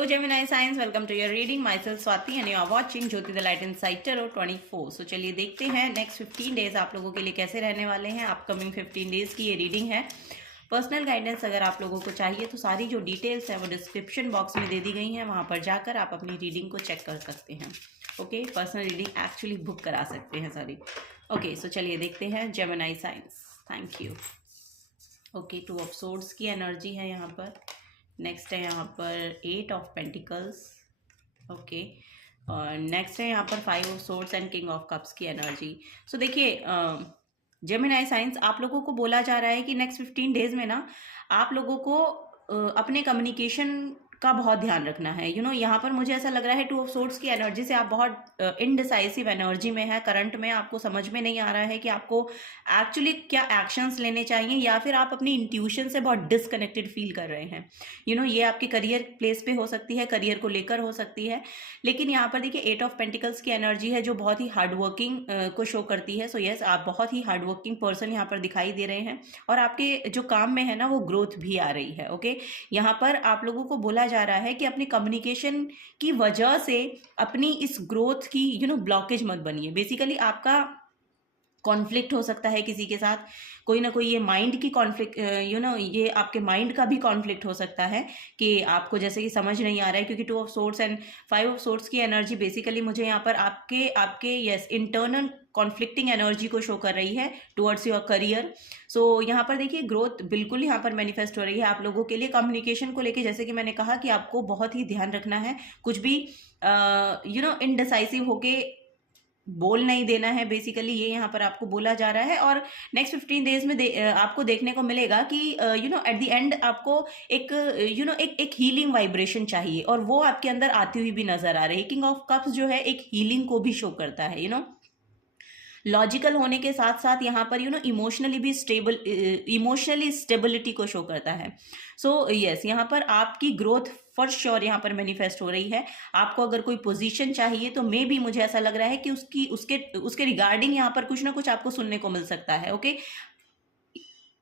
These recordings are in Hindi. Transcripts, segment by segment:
Hello Gemini Signs, welcome to your reading. Myself Swati and you are watching Jyoti the Light Inside Tarot 24. So चलिए देखते हैं नेक्स्ट 15 डेज आप लोगों के लिए कैसे रहने वाले हैं. अपकमिंग 15 डेज की ये रीडिंग है. पर्सनल गाइडेंस अगर आप लोगों को चाहिए तो सारी जो डिटेल्स है वो डिस्क्रिप्शन बॉक्स में दे दी गई हैं, वहाँ पर जाकर आप अपनी रीडिंग को चेक कर सकते हैं. Okay, personal reading actually book करा सकते हैं सारी. ओके, सो चलिए देखते हैं Gemini science. Thank you. Okay, 2 of swords की एनर्जी है यहाँ पर. नेक्स्ट है यहाँ पर 8 ऑफ पेंटिकल्स. ओके, और नेक्स्ट है यहाँ पर 5 of swords and king of cups की एनर्जी. सो देखिए जेमिनी साइंस, आप लोगों को बोला जा रहा है कि नेक्स्ट 15 डेज में ना आप लोगों को अपने कम्युनिकेशन का बहुत ध्यान रखना है. यहाँ पर मुझे ऐसा लग रहा है 2 ऑफ सोर्ड्स की एनर्जी से आप बहुत इनडिसाइसिव एनर्जी में है. करंट में आपको समझ में नहीं आ रहा है कि आपको एक्चुअली क्या एक्शंस लेने चाहिए, या फिर आप अपनी इंट्यूशन से बहुत डिसकनेक्टेड फील कर रहे हैं. ये आपके करियर प्लेस पे हो सकती है, करियर को लेकर हो सकती है. लेकिन यहाँ पर देखिए 8 ऑफ पेंटिकल्स की एनर्जी है जो बहुत ही हार्डवर्किंग को शो करती है. सो यस, आप बहुत ही हार्डवर्किंग पर्सन यहाँ पर दिखाई दे रहे हैं, और आपके जो काम में है ना वो ग्रोथ भी आ रही है. ओके, यहाँ पर आप लोगों को बोला जा रहा है कि अपनी कम्युनिकेशन की वजह से अपनी इस ग्रोथ की ब्लॉकेज मत बनिए. बेसिकली आपका कॉन्फ्लिक्ट हो सकता है किसी के साथ, कोई ना कोई ये माइंड की कॉन्फ्लिक्ट, ये आपके माइंड का भी कॉन्फ्लिक्ट हो सकता है कि आपको जैसे कि समझ नहीं आ रहा है. क्योंकि 2 of swords and 5 of swords की एनर्जी बेसिकली मुझे यहाँ पर आपके यस इंटरनल कॉन्फ्लिक्टिंग एनर्जी को शो कर रही है टुवर्ड्स योर करियर. सो यहाँ पर देखिए ग्रोथ बिल्कुल यहाँ पर मैनिफेस्ट हो रही है आप लोगों के लिए. कम्युनिकेशन को लेके जैसे कि मैंने कहा कि आपको बहुत ही ध्यान रखना है, कुछ भी इनडिसाइसिव होके बोल नहीं देना है. बेसिकली ये यहाँ पर आपको बोला जा रहा है. और नेक्स्ट 15 डेज में आपको देखने को मिलेगा कि एट द एंड आपको एक एक हीलिंग वाइब्रेशन चाहिए, और वो आपके अंदर आती हुई भी नजर आ रही है. किंग ऑफ कप्स जो है एक हीलिंग को भी शो करता है. लॉजिकल होने के साथ साथ यहाँ पर इमोशनली भी इमोशनली स्टेबिलिटी को शो करता है. सो यस, यहाँ पर आपकी ग्रोथ फॉर श्योर यहाँ पर मैनिफेस्ट हो रही है. आपको अगर कोई पोजीशन चाहिए तो मे भी मुझे ऐसा लग रहा है कि उसके रिगार्डिंग यहाँ पर कुछ ना कुछ आपको सुनने को मिल सकता है. ओके,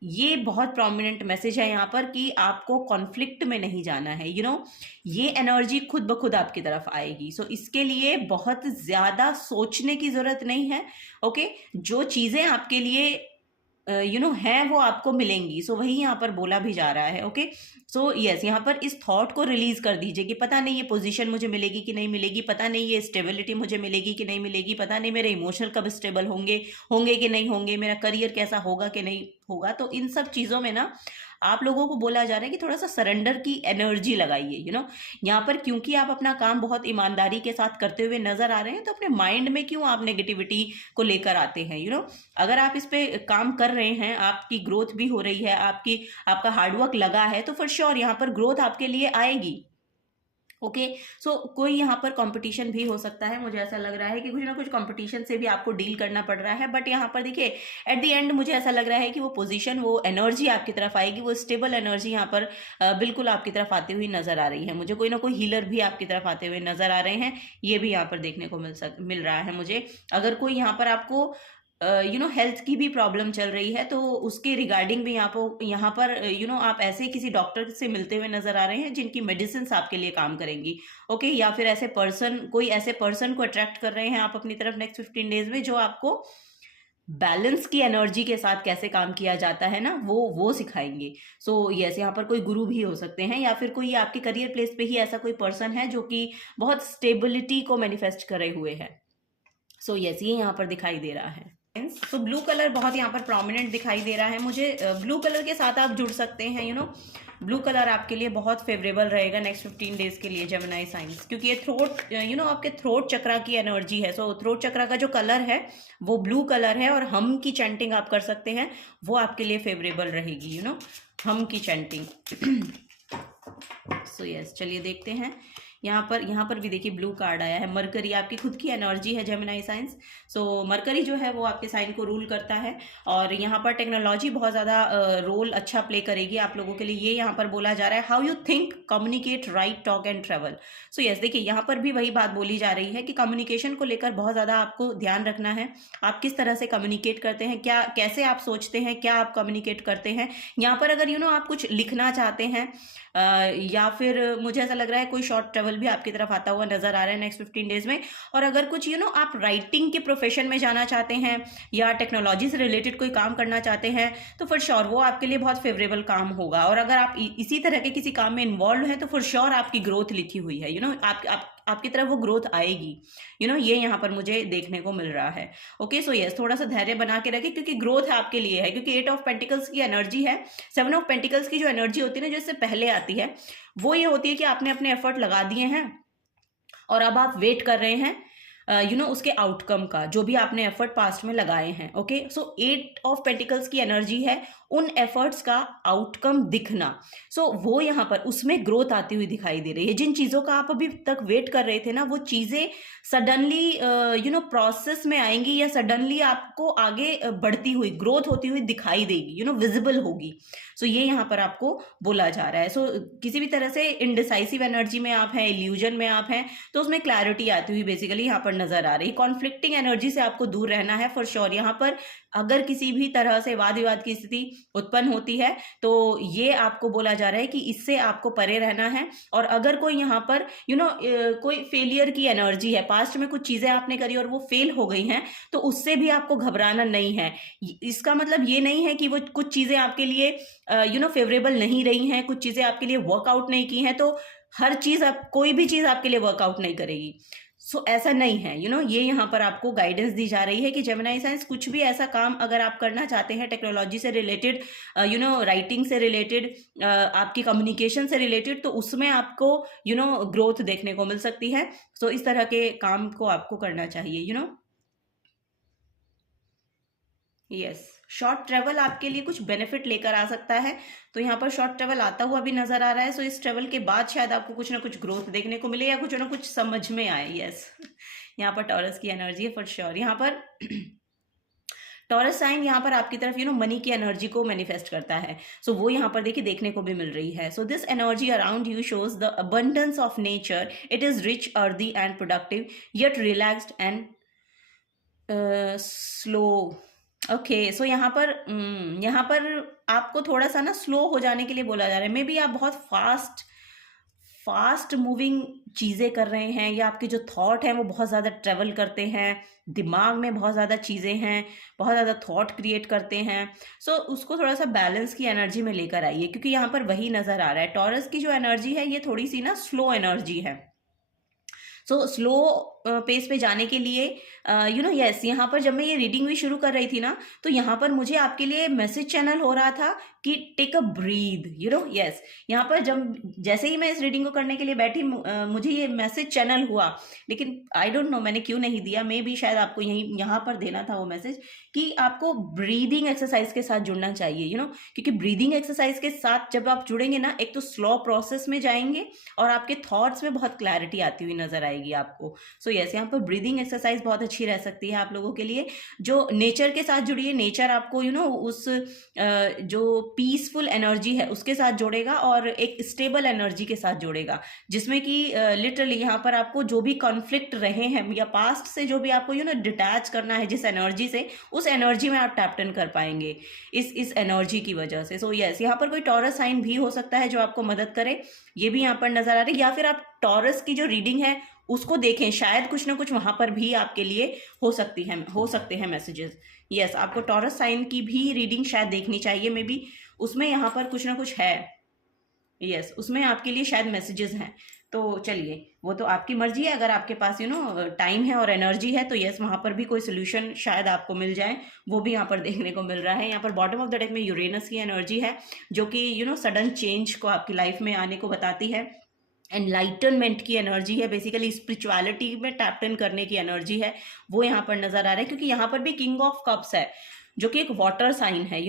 ये बहुत प्रोमिनेंट मैसेज है यहाँ पर कि आपको कॉन्फ्लिक्ट में नहीं जाना है. ये एनर्जी खुद ब खुद आपकी तरफ आएगी. सो इसके लिए बहुत ज़्यादा सोचने की ज़रूरत नहीं है. ओके, जो चीज़ें आपके लिए हैं वो आपको मिलेंगी. सो वही यहाँ पर बोला भी जा रहा है. ओके, सो यस, यहाँ पर इस थॉट को रिलीज कर दीजिए कि पता नहीं ये पोजीशन मुझे मिलेगी कि नहीं मिलेगी, पता नहीं ये स्टेबिलिटी मुझे मिलेगी कि नहीं मिलेगी, पता नहीं मेरे इमोशनल कब स्टेबल होंगे कि नहीं होंगे, मेरा करियर कैसा होगा कि नहीं होगा. तो इन सब चीज़ों में ना आप लोगों को बोला जा रहा है कि थोड़ा सा सरेंडर की एनर्जी लगाइए. यहाँ पर क्योंकि आप अपना काम बहुत ईमानदारी के साथ करते हुए नजर आ रहे हैं, तो अपने माइंड में क्यों आप नेगेटिविटी को लेकर आते हैं. अगर आप इस पे काम कर रहे हैं, आपकी ग्रोथ भी हो रही है, आपका हार्डवर्क लगा है, तो फॉर श्योर यहाँ पर ग्रोथ आपके लिए आएगी. ओके, सो कोई यहाँ पर कंपटीशन भी हो सकता है. मुझे ऐसा लग रहा है कि कुछ ना कुछ कंपटीशन से भी आपको डील करना पड़ रहा है. बट यहाँ पर देखिए एट द एंड मुझे ऐसा लग रहा है कि वो पोजीशन, वो एनर्जी आपकी तरफ आएगी. वो स्टेबल एनर्जी यहाँ पर बिल्कुल आपकी तरफ आती हुई नजर आ रही है. मुझे कोई ना कोई हीलर भी आपकी तरफ आते हुए नजर आ रहे हैं. ये भी यहाँ पर देखने को मिल रहा है मुझे. अगर कोई यहाँ पर आपको हेल्थ की भी प्रॉब्लम चल रही है तो उसके रिगार्डिंग भी यहाँ पर आप ऐसे किसी डॉक्टर से मिलते हुए नजर आ रहे हैं जिनकी मेडिसिन आपके लिए काम करेंगी. ओके, या फिर कोई ऐसे पर्सन को अट्रैक्ट कर रहे हैं आप अपनी तरफ नेक्स्ट 15 डेज में, जो आपको बैलेंस की एनर्जी के साथ कैसे काम किया जाता है ना वो सिखाएंगे. सो यस, यहाँ पर कोई गुरु भी हो सकते हैं, या फिर कोई आपके करियर प्लेस पे ही ऐसा कोई पर्सन है जो कि बहुत स्टेबिलिटी को मैनिफेस्ट करे हुए है. सो यस, ये यहाँ पर दिखाई दे रहा है. तो ब्लू कलर बहुत यहाँ पर प्रोमिनेंट दिखाई दे रहा है मुझे. ब्लू कलर के साथ आप जुड़ सकते हैं. ब्लू कलर आपके लिए बहुत फेवरेबल रहेगा नेक्स्ट 15 डेज के लिए जेमिनी साइंस, क्योंकि ये थ्रोट आपके थ्रोट चक्रा की एनर्जी है. सो थ्रोट चक्रा का जो कलर है वो ब्लू कलर है, और हम की चैंटिंग आप कर सकते हैं, वो आपके लिए फेवरेबल रहेगी. हम की चैंटिंग. सो यस, चलिए देखते हैं यहाँ पर भी देखिए ब्लू कार्ड आया है। मरकरी आपकी खुद की एनर्जी है जेमिनी साइंस। सो मरकरी जो है वो आपके साइन को रूल करता है और यहाँ पर टेक्नोलॉजी बहुत ज़्यादा रोल अच्छा प्ले करेगी आप लोगों के लिए। ये यहाँ पर बोला जा रहा है how you think, communicate, right, talk and travel. So yes, देखिए यहाँ पर भी वही बात बोली जा रही है कि कम्युनिकेशन को लेकर बहुत ज़्यादा आपको ध्यान रखना है। आप किस तरह से कम्युनिकेट करते हैं, क्या कैसे आप सोचते हैं, क्या आप कम्युनिकेट करते हैं। यहाँ पर अगर आप कुछ लिखना चाहते हैं या फिर मुझे ऐसा लग रहा है कोई शॉर्ट ट्रेवल भी आपकी तरफ आता हुआ नजर आ रहा है नेक्स्ट 15 डेज में। और अगर कुछ आप राइटिंग के प्रोफेशन में जाना चाहते हैं या टेक्नोलॉजी से रिलेटेड कोई काम करना चाहते हैं तो फॉर श्योर वो आपके लिए बहुत फेवरेबल काम होगा। और अगर आप इसी तरह के किसी काम में इन्वॉल्व हैं तो फॉर श्योर आपकी ग्रोथ लिखी हुई है। आपकी तरफ वो ग्रोथ आएगी। ये यहाँ पर मुझे देखने को मिल रहा है। ओके, सो यस, थोड़ा सा धैर्य बना के रखें क्योंकि ग्रोथ आपके लिए है। क्योंकि 8 ऑफ पेंटिकल्स की एनर्जी है, 7 ऑफ पेंटिकल्स की जो एनर्जी होती है ना, जो इससे पहले आती है, वो ये होती है कि आपने अपने एफर्ट लगा दिए हैं और अब आप वेट कर रहे हैं उसके आउटकम का, जो भी आपने एफर्ट पास्ट में लगाए हैं। ओके, सो 8 ऑफ पेंटिकल्स की एनर्जी है उन एफर्ट्स का आउटकम दिखना। सो वो यहाँ पर उसमें ग्रोथ आती हुई दिखाई दे रही है। जिन चीज़ों का आप अभी तक वेट कर रहे थे ना, वो चीज़ें सडनली प्रोसेस में आएंगी या सडनली आपको आगे बढ़ती हुई, ग्रोथ होती हुई दिखाई देगी, विजिबल होगी। सो ये यहाँ पर आपको बोला जा रहा है। सो किसी भी तरह से इनडिसाइसिव एनर्जी में आप हैं, इल्यूजन में आप हैं, तो उसमें क्लैरिटी आती हुई बेसिकली यहाँ पर नजर आ रही। कॉन्फ्लिक्टिंग एनर्जी से आपको दूर रहना है फॉर श्योर। यहाँ पर अगर किसी भी तरह से वाद विवाद की स्थिति उत्पन्न होती है तो ये आपको बोला जा रहा है कि इससे आपको परे रहना है। और अगर कोई यहाँ पर कोई फेलियर की एनर्जी है, पास्ट में कुछ चीजें आपने करी और वो फेल हो गई हैं, तो उससे भी आपको घबराना नहीं है। इसका मतलब ये नहीं है कि वो कुछ चीजें आपके लिए फेवरेबल नहीं रही हैं, कुछ चीजें आपके लिए वर्कआउट नहीं की हैं तो हर चीज कोई भी चीज आपके लिए वर्कआउट नहीं करेगी। सो ऐसा नहीं है। ये यहाँ पर आपको गाइडेंस दी जा रही है कि जेमिनी साइंस कुछ भी ऐसा काम अगर आप करना चाहते हैं टेक्नोलॉजी से रिलेटेड, राइटिंग से रिलेटेड, आपकी कम्युनिकेशन से रिलेटेड, तो उसमें आपको ग्रोथ देखने को मिल सकती है। सो इस तरह के काम को आपको करना चाहिए। यस, शॉर्ट ट्रेवल आपके लिए कुछ बेनिफिट लेकर आ सकता है। तो यहाँ पर शॉर्ट ट्रेवल आता हुआ भी नजर आ रहा है। सो इस ट्रेवल के बाद शायद आपको कुछ ना कुछ ग्रोथ देखने को मिले या कुछ ना कुछ समझ में आए। यस, यहाँ पर टॉरस की एनर्जी है फॉर श्योर। यहाँ पर टॉरस साइन यहाँ पर आपकी तरफ मनी की एनर्जी को मैनिफेस्ट करता है। सो वो यहाँ पर देखिए देखने को भी मिल रही है। So this energy around you shows the abundance of nature. It is rich, earthy and productive, yet relaxed and slow. Okay, so यहाँ पर आपको थोड़ा सा ना स्लो हो जाने के लिए बोला जा रहा है। मे बी आप बहुत फास्ट मूविंग चीज़ें कर रहे हैं या आपके जो थॉट हैं वो बहुत ज़्यादा ट्रेवल करते हैं, दिमाग में बहुत ज़्यादा चीज़ें हैं, बहुत ज़्यादा थॉट क्रिएट करते हैं। सो उसको थोड़ा सा बैलेंस की एनर्जी में लेकर आइए क्योंकि यहाँ पर वही नज़र आ रहा है। टॉरस की जो एनर्जी है ये थोड़ी सी ना स्लो एनर्जी है। सो स्लो पेस पे जाने के लिए यस, यहाँ पर जब मैं ये रीडिंग भी शुरू कर रही थी ना, तो यहाँ पर मुझे आपके लिए मैसेज चैनल हो रहा था कि टेक अ ब्रीद। यस, यहाँ पर जैसे ही मैं इस रीडिंग को करने के लिए बैठी मुझे ये मैसेज चैनल हुआ, लेकिन आई डोंट नो मैंने क्यों नहीं दिया। मे बी शायद आपको यहाँ पर देना था वो मैसेज कि आपको ब्रीदिंग एक्सरसाइज के साथ जुड़ना चाहिए। क्योंकि ब्रीदिंग एक्सरसाइज के साथ जब आप जुड़ेंगे ना, एक तो स्लो प्रोसेस में जाएंगे और आपके थॉट्स में बहुत क्लैरिटी आती हुई नजर आएगी आपको। सो यस, यहाँ पर ब्रीदिंग एक्सरसाइज बहुत अच्छी रह सकती है आप लोगों के लिए। जो नेचर के साथ जुड़िए, नेचर आपको उस जो पीसफुल एनर्जी है उसके साथ जोड़ेगा और एक स्टेबल एनर्जी के साथ जोड़ेगा, जिसमें कि लिटरली यहाँ पर आपको जो भी कॉन्फ्लिक्ट रहे हैं या पास्ट से जो भी आपको डिटैच करना है जिस एनर्जी से, उस एनर्जी में आप टैप इन कर पाएंगे इस एनर्जी की वजह से। सो यस, यहाँ पर कोई टॉरस साइन भी हो सकता है जो आपको मदद करे, ये भी यहाँ पर नजर आ रही है। या फिर आप टॉरस की जो रीडिंग है उसको देखें, शायद कुछ ना कुछ वहां पर भी आपके लिए हो सकते हैं मैसेजेस। यस, आपको टॉरस साइन की भी रीडिंग शायद देखनी चाहिए। मे बी उसमें यहाँ पर कुछ ना कुछ है। यस, उसमें आपके लिए शायद मैसेजेस हैं। तो चलिए, वो तो आपकी मर्जी है। अगर आपके पास टाइम है और एनर्जी है तो यस, वहां पर भी कोई सोल्यूशन शायद आपको मिल जाए, वो भी यहाँ पर देखने को मिल रहा है। यहाँ पर बॉटम ऑफ द डेक में यूरेनस की एनर्जी है जो कि सडन चेंज को आपकी लाइफ में आने को बताती है। एनलाइटनमेंट की एनर्जी है, बेसिकली स्पिरिचुअलिटी में टैप इन करने की एनर्जी है, वो यहाँ पर नजर आ रहा है। क्योंकि यहाँ पर भी किंग ऑफ कप्स है जो कि एक वाटर साइन है।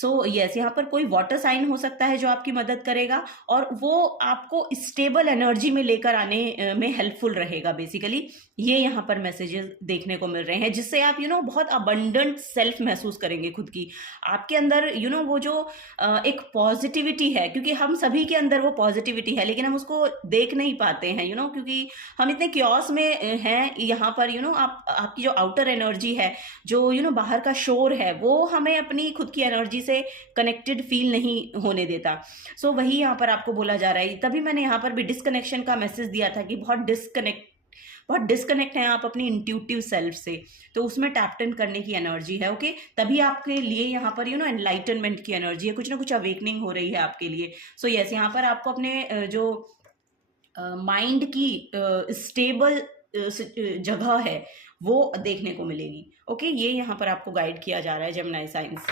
सो यस, यहाँ पर कोई वाटर साइन हो सकता है जो आपकी मदद करेगा और वो आपको स्टेबल एनर्जी में लेकर आने में हेल्पफुल रहेगा बेसिकली। ये यहाँ पर मैसेजेस देखने को मिल रहे हैं, जिससे आप बहुत अबंडेंट सेल्फ महसूस करेंगे खुद की। आपके अंदर वो जो एक पॉजिटिविटी है, क्योंकि हम सभी के अंदर वो पॉजिटिविटी है, लेकिन हम उसको देख नहीं पाते हैं क्योंकि हम इतने क्योस में हैं यहाँ पर। आपकी जो आउटर एनर्जी है, जो बाहर का शोर है, वो हमें अपनी खुद की एनर्जी से कनेक्टेड फील नहीं होने देता। सो वही यहाँ पर आपको बोला जा रहा है। तभी मैंने यहाँ पर भी डिस्कनेक्शन का मैसेज दिया था कि बहुत डिस्कनेक्ट है आप अपनी इंट्यूटिव सेल्फ से, तो उसमें टैप इन करने की एनर्जी है। ओके, तभी आपके लिए यहाँ पर एनलाइटनमेंट की एनर्जी है, कुछ ना कुछ अवेकनिंग हो रही है आपके लिए। सो यस, यहाँ पर आपको अपने जो माइंड की स्टेबल जगह है वो देखने को मिलेगी। ओके, ये यहाँ पर आपको गाइड किया जा रहा है जेमिनी साइंस।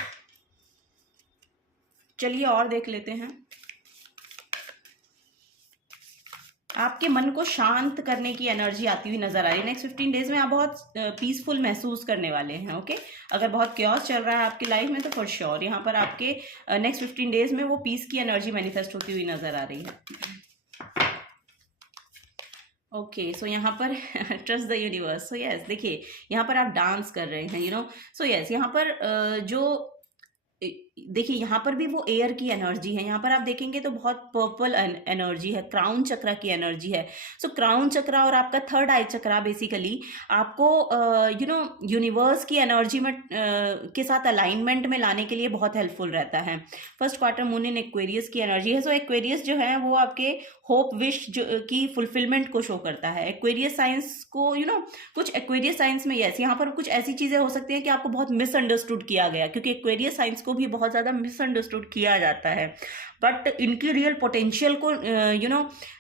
चलिए और देख लेते हैं। आपके मन को शांत करने की एनर्जी आती हुई नजर आ रही है। नेक्स्ट 15 डेज में आप बहुत पीसफुल महसूस करने वाले हैं। ओके, अगर बहुत क्योस चल रहा है आपकी लाइफ में तो फॉर श्योर यहाँ पर आपके नेक्स्ट 15 डेज में वो पीस की एनर्जी मैनिफेस्ट होती हुई नजर आ रही है। ओके, सो यहाँ पर trust the universe. So yes, देखिए यहाँ पर आप डांस कर रहे हैं सो यस, यहाँ पर जो देखिए यहाँ पर भी वो एयर की एनर्जी है। यहाँ पर आप देखेंगे तो बहुत पर्पल एनर्जी है, क्राउन चक्रा की एनर्जी है। सो क्राउन चक्रा और आपका थर्ड आई चक्रा बेसिकली आपको यूनिवर्स की एनर्जी में के साथ अलाइनमेंट में लाने के लिए बहुत हेल्पफुल रहता है। First quarter moon in Aquarius की एनर्जी है। सो एक्वेरियस जो है वो आपके होप विश की फुलफिलमेंट को शो करता है। एक्वेरियस साइंस को कुछ एक्वेरियस साइंस में यस, यहाँ पर कुछ ऐसी चीजें हो सकती हैं कि आपको बहुत मिसअंडरस्टूड किया गया, क्योंकि एक्वेरियस साइंस को भी बहुत ज्यादा मिसअंडरस्टूड किया जाता है, बट इनकी रियल पोटेंशियल को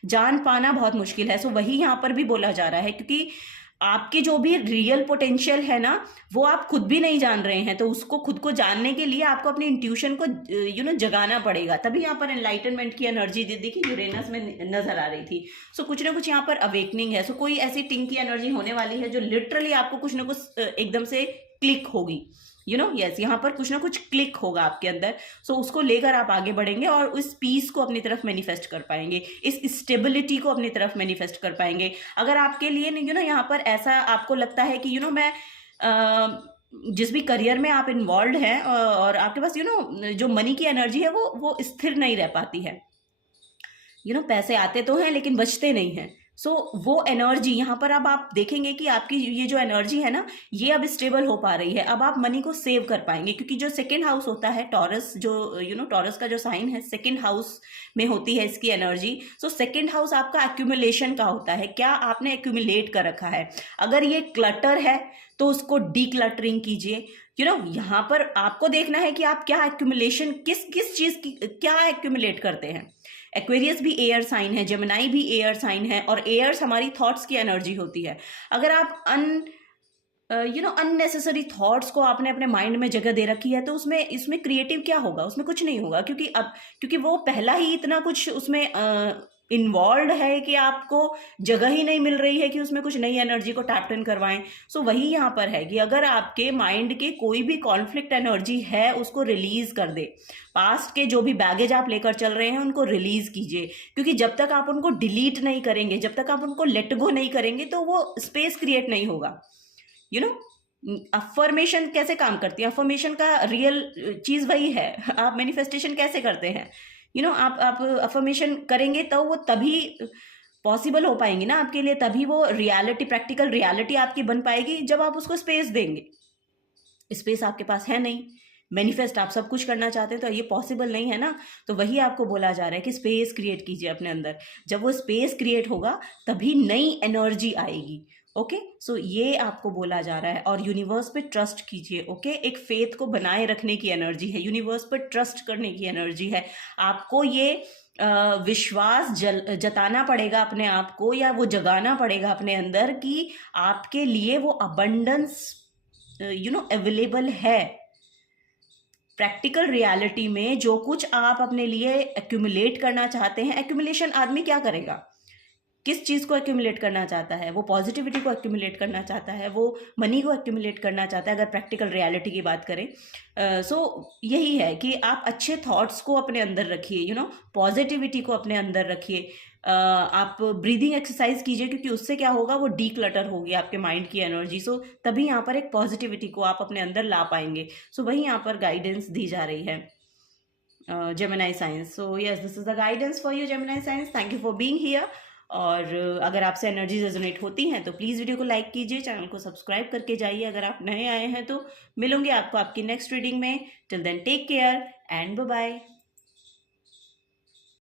जान पाना बहुत मुश्किल है। सो वही यहाँ पर भी बोला जा रहा है, क्योंकि आपकी जो भी रियल पोटेंशियल है ना, वो आप खुद भी नहीं जान रहे हैं। तो उसको खुद को जानने के लिए आपको अपनी इंट्यूशन को जगाना पड़ेगा। तभी यहाँ पर एनलाइटनमेंट की एनर्जी देखिए यूरेनस में नजर आ रही थी। सो कुछ ना कुछ यहाँ पर अवेकनिंग है। सो कोई ऐसी टिंग की एनर्जी होने वाली है जो लिटरली आपको कुछ ना कुछ एकदम से क्लिक होगी। यस, यहाँ पर कुछ ना कुछ क्लिक होगा आपके अंदर। सो उसको लेकर आप आगे बढ़ेंगे और उस पीस को अपनी तरफ मैनिफेस्ट कर पाएंगे, इस स्टेबिलिटी को अपनी तरफ मैनिफेस्ट कर पाएंगे। अगर आपके लिए यहाँ पर ऐसा आपको लगता है कि मैं जिस भी करियर में आप इन्वॉल्व हैं और आपके पास जो मनी की एनर्जी है वो स्थिर नहीं रह पाती है। पैसे आते तो हैं लेकिन बचते नहीं हैं। सो वो एनर्जी यहाँ पर अब आप देखेंगे कि आपकी ये जो एनर्जी है ना, ये अब स्टेबल हो पा रही है। अब आप मनी को सेव कर पाएंगे, क्योंकि जो सेकंड हाउस होता है टॉरस, जो टॉरस का जो साइन है, सेकंड हाउस में होती है इसकी एनर्जी। सो सेकंड हाउस आपका एक्यूमुलेशन का होता है। क्या आपने एक्यूमुलेट कर रखा है? अगर ये क्लटर है तो उसको डीक्लटरिंग कीजिए। यहाँ पर आपको देखना है कि आप क्या एक्यूमुलेशन, किस चीज की क्या एक्यूमुलेट करते हैं। एक्वेरियस भी एयर साइन है, जेमिनी भी एयर साइन है, और एयर्स हमारी थॉट्स की एनर्जी होती है। अगर आप अननेसेसरी थॉट्स को आपने अपने माइंड में जगह दे रखी है तो इसमें क्रिएटिव क्या होगा? उसमें कुछ नहीं होगा, क्योंकि वो पहला ही इतना कुछ उसमें इन्वॉल्व है कि आपको जगह ही नहीं मिल रही है कि उसमें कुछ नई एनर्जी को टैप इन करवाएं। सो वही यहाँ पर है कि अगर आपके माइंड के कोई भी कॉन्फ्लिक्ट एनर्जी है उसको रिलीज कर दे। पास्ट के जो भी बैगेज आप लेकर चल रहे हैं उनको रिलीज कीजिए, क्योंकि जब तक आप उनको डिलीट नहीं करेंगे, जब तक आप उनको लेट गो नहीं करेंगे, तो वो स्पेस क्रिएट नहीं होगा। अफर्मेशन कैसे काम करती है? अफर्मेशन का रियल चीज वही है। आप मैनिफेस्टेशन कैसे करते हैं? आप अफर्मेशन करेंगे तो वो तभी पॉसिबल हो पाएंगी ना आपके लिए, तभी वो रियलिटी, प्रैक्टिकल रियलिटी आपकी बन पाएगी जब आप उसको स्पेस देंगे। स्पेस आपके पास है नहीं। मैनिफेस्ट आप सब कुछ करना चाहते हैं तो ये पॉसिबल नहीं है ना। तो वही आपको बोला जा रहा है कि स्पेस क्रिएट कीजिए अपने अंदर। जब वो स्पेस क्रिएट होगा तभी नई एनर्जी आएगी। ओके, सो ये आपको बोला जा रहा है। और यूनिवर्स पे ट्रस्ट कीजिए। ओके, एक फेथ को बनाए रखने की एनर्जी है, यूनिवर्स पे ट्रस्ट करने की एनर्जी है। आपको ये विश्वास जताना पड़ेगा अपने आप को, या वो जगाना पड़ेगा अपने अंदर कि आपके लिए वो अबंडेंस अवेलेबल है। प्रैक्टिकल रियलिटी में जो कुछ आप अपने लिए एक्यूमुलेट करना चाहते हैं, एक्यूमुलेशन आदमी क्या करेगा? किस चीज़ को एक्यूमुलेट करना चाहता है, वो पॉजिटिविटी को एक्यूमुलेट करना चाहता है, वो मनी को एक्यूमुलेट करना चाहता है, अगर प्रैक्टिकल रियलिटी की बात करें। सो यही है कि आप अच्छे थॉट्स को अपने अंदर रखिए, पॉजिटिविटी को अपने अंदर रखिए। आप ब्रीदिंग एक्सरसाइज कीजिए, क्योंकि उससे क्या होगा, वो डी क्लटर होगी आपके माइंड की एनर्जी। सो तभी यहाँ पर एक पॉजिटिविटी को आप अपने अंदर ला पाएंगे। सो वही यहाँ पर गाइडेंस दी जा रही है Gemini Science. So yes, this is the guidance for you, Gemini Science. Thank you for being here. और अगर आपसे एनर्जी रेजोनेट होती हैं तो प्लीज़ वीडियो को लाइक कीजिए, चैनल को सब्सक्राइब करके जाइए। अगर आप नए आए हैं तो मिलूंगे आपको आपकी नेक्स्ट रीडिंग में। Till then take care and bye bye.